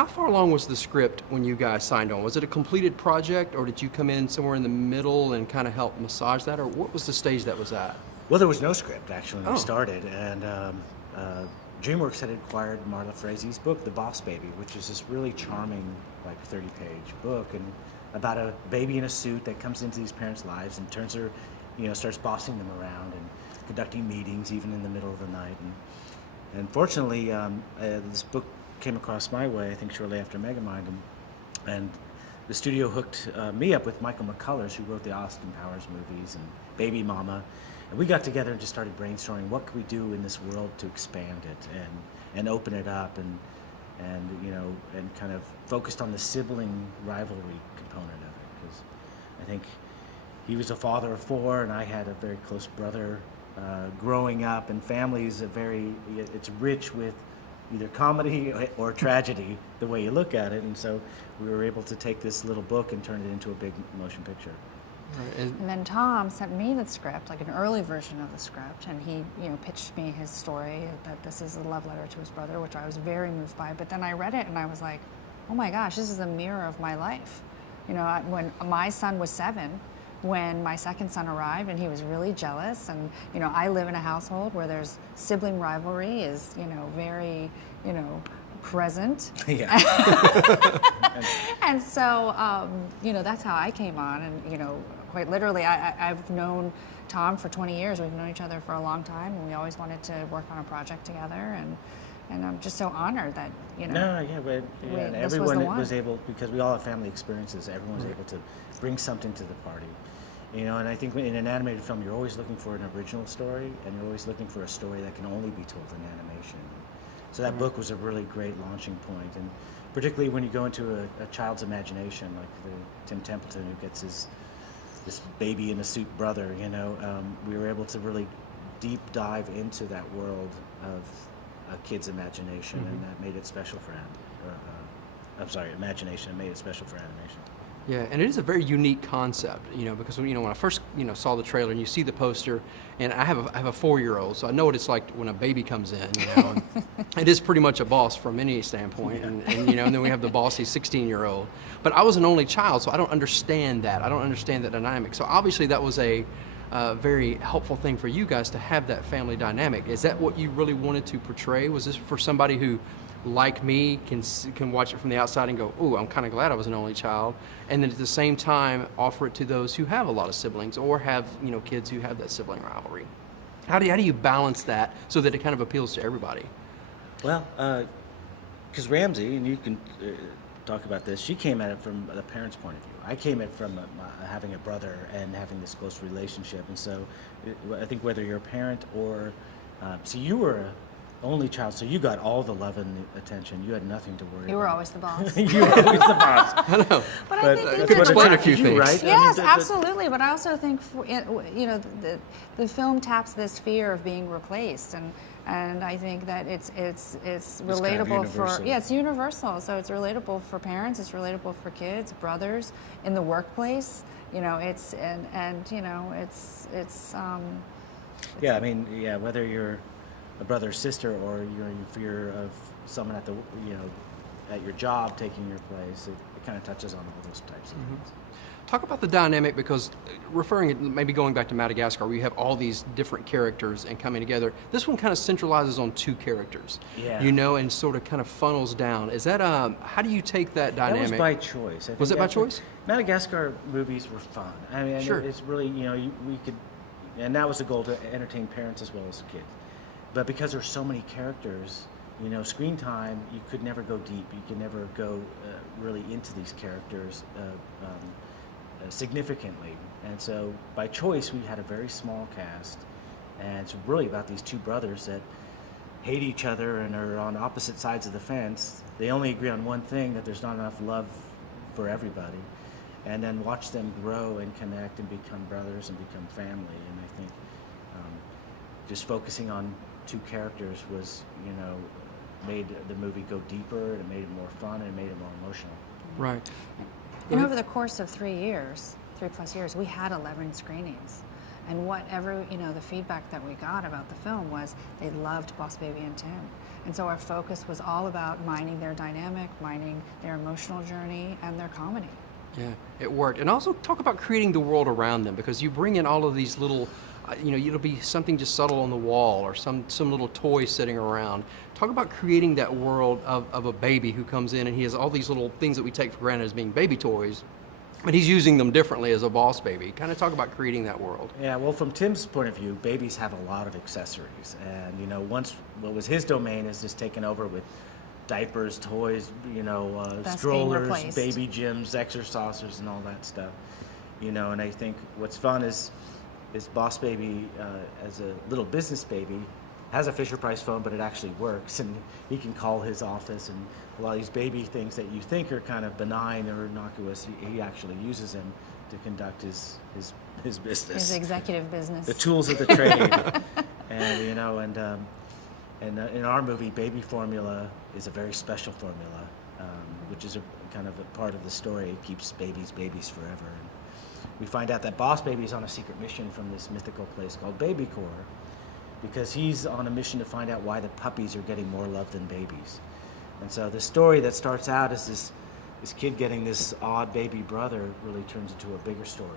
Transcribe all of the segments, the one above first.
How far along was the script when you guys signed on? Was it a completed project, or did you come in somewhere in the middle and kind of help massage that, or what was the stage that was at? Well, there was no script actually when we Oh. started, and DreamWorks had acquired Marla Frazi's book, The Boss Baby, which is this really charming, like 30-page book, and about a baby in a suit that comes into these parents' lives and turns her, starts bossing them around and conducting meetings even in the middle of the night. And fortunately, this book came across my way, I think shortly after Megamind, and the studio hooked me up with Michael McCullers, who wrote the Austin Powers movies and Baby Mama. And we got together and just started brainstorming what could we do in this world to expand it and open it up and kind of focused on the sibling rivalry component of it, because I think he was a father of 4 and I had a very close brother growing up, and family is it's rich with either comedy or tragedy the way you look at it, and so we were able to take this little book and turn it into a big motion picture. Right. And then Tom sent me the script, like an early version of the script, and he, pitched me his story that this is a love letter to his brother, which I was very moved by. But then I read it and I was like, oh my gosh, this is a mirror of my life. When my son was 7, when my second son arrived, and he was really jealous, and I live in a household where there's sibling rivalry is very present. Yeah. And so that's how I came on, and quite literally I've known Tom for 20 years. We've known each other for a long time, and we always wanted to work on a project together, and I'm just so honored that and this everyone was was able, because we all have family experiences, everyone was able to bring something to the party. And I think in an animated film, you're always looking for an original story, and you're always looking for a story that can only be told in animation. So that book was a really great launching point, and particularly when you go into a child's imagination, like Tim Templeton, who gets this baby in a suit brother, we were able to really deep dive into that world of a kid's imagination, and that made it special for imagination made it special for animation. Yeah, and it is a very unique concept, because when I first saw the trailer and you see the poster, and I have a 4-year-old, so I know what it's like when a baby comes in. And it is pretty much a boss from any standpoint, and then we have the bossy 16-year-old. But I was an only child, so I don't understand that. I don't understand that dynamic. So obviously that was a very helpful thing for you guys to have that family dynamic. Is that what you really wanted to portray? Was this for somebody who, like me, can watch it from the outside and go, ooh, I'm kind of glad I was an only child, and then at the same time offer it to those who have a lot of siblings or have kids who have that sibling rivalry? How do you balance that so that it kind of appeals to everybody? Well, because Ramsey, and you can talk about this, she came at it from the parents' point of view. I came at it from having a brother and having this close relationship, and so I think whether you're a parent or so you were a only child, so you got all the love and the attention. You had nothing to worry about. you were always the boss. You were always the boss. I know. But I think you could explain a few things. Right? Yes, absolutely. But I also think the film taps this fear of being replaced, and I think that it's relatable kind of universal. it's universal. So it's relatable for parents. It's relatable for kids, brothers in the workplace. It's whether you're a brother or sister, or you're in fear of someone at at your job taking your place, it kind of touches on all those types of things. Talk about the dynamic, because maybe going back to Madagascar, where you have all these different characters and coming together. This one kind of centralizes on 2 characters, and sort of kind of funnels down. Is that how do you take that dynamic? That was by choice. I think Was it by choice? Madagascar movies were fun. I mean, Sure. it's really, we could, and that was the goal, to entertain parents as well as kids. But because there's so many characters, screen time, you could never go deep. You could never go really into these characters significantly. And so by choice, we had a very small cast. And it's really about these 2 brothers that hate each other and are on opposite sides of the fence. They only agree on one thing, that there's not enough love for everybody. And then watch them grow and connect and become brothers and become family. And I think just focusing on 2 characters was, made the movie go deeper, and it made it more fun, and it made it more emotional. Right. And over the course of 3+ years, we had 11 screenings. And whatever, the feedback that we got about the film was they loved Boss Baby and Tim. And so our focus was all about mining their dynamic, mining their emotional journey, and their comedy. Yeah, it worked. And also talk about creating the world around them, because you bring in all of these little, it'll be something just subtle on the wall or some little toy sitting around. Talk about creating that world of a baby who comes in and he has all these little things that we take for granted as being baby toys, but he's using them differently as a boss baby. Kind of talk about creating that world. Yeah, well, from Tim's point of view, babies have a lot of accessories. And, once what was his domain is just taken over with diapers, toys, That's strollers, being replaced. baby gyms, exercisers, and all that stuff. And I think what's fun is Boss Baby, as a little business baby, has a Fisher-Price phone, but it actually works. And he can call his office, and a lot of these baby things that you think are kind of benign or innocuous, he actually uses them to conduct his business. His executive business. The tools of the trade. And in our movie, baby formula is a very special formula, which is a kind of a part of the story. It keeps babies forever. And we find out that Boss Baby is on a secret mission from this mythical place called Baby Corps, because he's on a mission to find out why the puppies are getting more love than babies. And so the story that starts out as this kid getting this odd baby brother really turns into a bigger story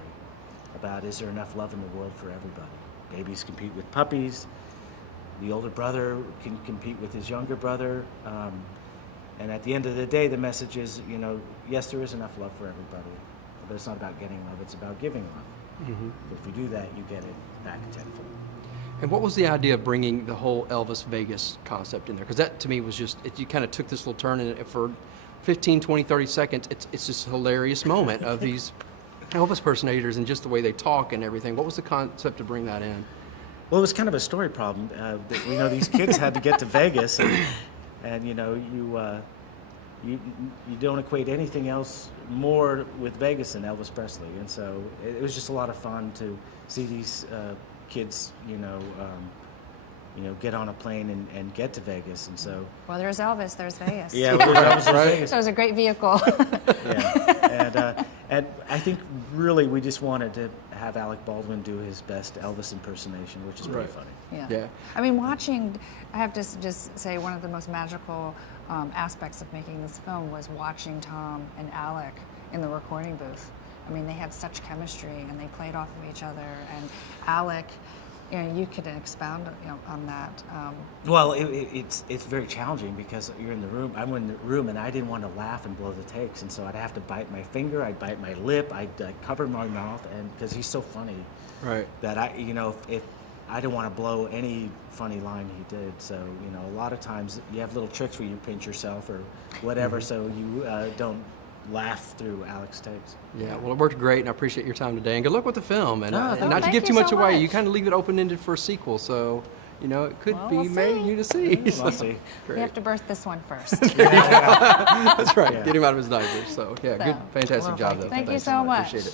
about, is there enough love in the world for everybody? Babies compete with puppies. The older brother can compete with his younger brother. And at the end of the day, the message is, yes, there is enough love for everybody, but it's not about getting love, it's about giving love. Mm-hmm. If you do that, you get it back tenfold. And what was the idea of bringing the whole Elvis Vegas concept in there? Because that to me was just, you kind of took this little turn, and for 15, 20, 30 seconds, it's this hilarious moment of these Elvis impersonators and just the way they talk and everything. What was the concept to bring that in? Well, it was kind of a story problem. These kids had to get to Vegas, and you don't equate anything else more with Vegas than Elvis Presley, and so it was just a lot of fun to see these kids, get on a plane and get to Vegas, and so. Well, there's Elvis, there's Vegas. Yeah, well, Elvis in Vegas. So it was a great vehicle. Yeah, and I think really we just wanted to have Alec Baldwin do his best Elvis impersonation, which is pretty funny. Yeah. I mean, I have to just say one of the most magical aspects of making this film was watching Tom and Alec in the recording booth. I mean, they had such chemistry and they played off of each other. And Alec, you could expound on that. Well, it's very challenging because you're in the room. I'm in the room, and I didn't want to laugh and blow the takes, and so I'd have to bite my finger, I'd bite my lip, I'd cover my mouth, and because he's so funny, right? That if I didn't want to blow any funny line he did. So a lot of times you have little tricks where you pinch yourself or whatever, so you don't laugh through Alec's takes. Yeah, well, it worked great, and I appreciate your time today. And good luck with the film. And not to thank give too you much so away, much. you kind of leave it open-ended for a sequel, so it could be we'll maybe see. you to see. We'll see. We have to birth this one first. That's right. Yeah. Get him out of his diapers. So yeah, good, fantastic Well, job though. thank you Thanks so much. Appreciate it.